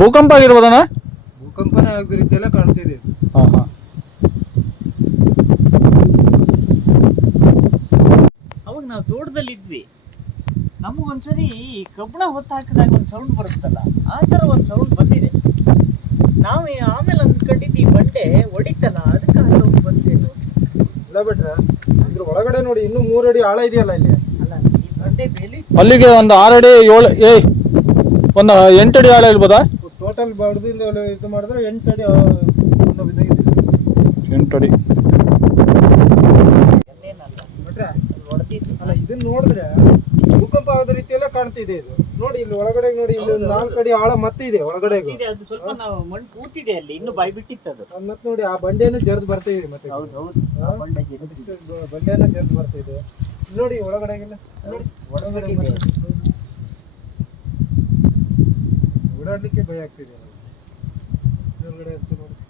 ಭೂಕಂಪ ಆಗಿರ್ಬೋದಣ್ಣ? ಭೂಕಂಪನೇ ಆಗದ ರೀತಿಯೆಲ್ಲ ಕಾಣ್ತಿದೆ ಹಾಂ ಹಾಂ. ಅವಾಗ ನಾವು ತೋಟದಲ್ಲಿ ಇದ್ವಿ ನಮಗೊಂದ್ಸರಿ ಈ ಕಬ್ಬಣ ಹೊತ್ತು ಹಾಕಿದಾಗ ಒಂದು ಸೌಂಡ್ ಬರುತ್ತಲ್ಲ ಆ ಥರ ಒಂದು ಸೌಂಡ್ ಬಂದಿದೆ. ನಾವು ಆಮೇಲೆ ಅಂದ್ಕೊಂಡಿದ್ದು ಈ ಬಂಡೆ ಹೊಡಿತಲ್ಲ ಅದಕ್ಕೆ ಆ ಸೌಂಡ್ ಬಂದೇನು ಇಲ್ಲ ಬಿಟ್ರೆ ಇದ್ರ ಒಳಗಡೆ ನೋಡಿ ಇನ್ನೂ ಮೂರಡಿ ಆಳ ಇದೆಯಲ್ಲ ಇಲ್ಲಿ? ಅಲ್ಲ ಈ ಬಂಡೆ ಬೇಲಿ ಅಲ್ಲಿಗೆ ಒಂದು ಆರು ಅಡಿ ಏಳು ಏ ಒಂದು ಎಂಟು ಅಡಿ ಆಳ ಇರ್ಬೋದಾ? ಟೋಟಲ್ ಬಡ್ದಿಂದ ಇದು ಮಾಡಿದ್ರೆ ಎಂಟು ಅಡಿ ಒಂದು ಬಿದ್ದಾಗಿದೆ. ಎಂಟು ಅಡಿ. ಅಲ್ಲ ಇದನ್ನ ನೋಡಿದ್ರೆ ಭೂಕಂಪ ಆದ ರೀತಿಯೆಲ್ಲ ಕಾಣ್ತಿದೆ ಇದು. ನೋಡಿ ಇಲ್ಲಿ ಒಳಗಡೆ ನೋಡಿ ಇಲ್ಲಿ ಒಂದು ನಾಲ್ಕು ಅಡಿ ಆಳ ಮತ್ತೆ ಇದೆ ಒಳಗಡೆ ಇದೆ ಅದು ಸ್ವಲ್ಪ ನಾವು ಮಣ್ಣು ಕೂತಿದೆ ಅಲ್ಲಿ ಇನ್ನು ಬಾಯಿ ಬಿಟ್ಟಿತ್ತು ಅದು ಮತ್ತೆ ನೋಡಿ ಆ ಬಂಡೆಯನ್ನು ಜರ್ದು ಬರ್ತಾ ಇದೆ ಮತ್ತೆ. ಹೌದು ಹೌದು. ಆ ಬಂಡೆ ಗೆದ್ದಿದೆ. ಬಂಡೆನ ಜರ್ದು ಬರ್ತಾ ಇದೆ. ನೋಡಿ ಒಳಗಡೆ ನೋಡಿ ಒಳಗಡೆ ಇದೆ. ಮತ್ತೆ. ಓಡಾಡ್ಲಿಕ್ಕೆ ಭಯ ಆಗ್ತಿದೆ. ಒಳಗಡೆ ಅಂತ ನೋಡಿ.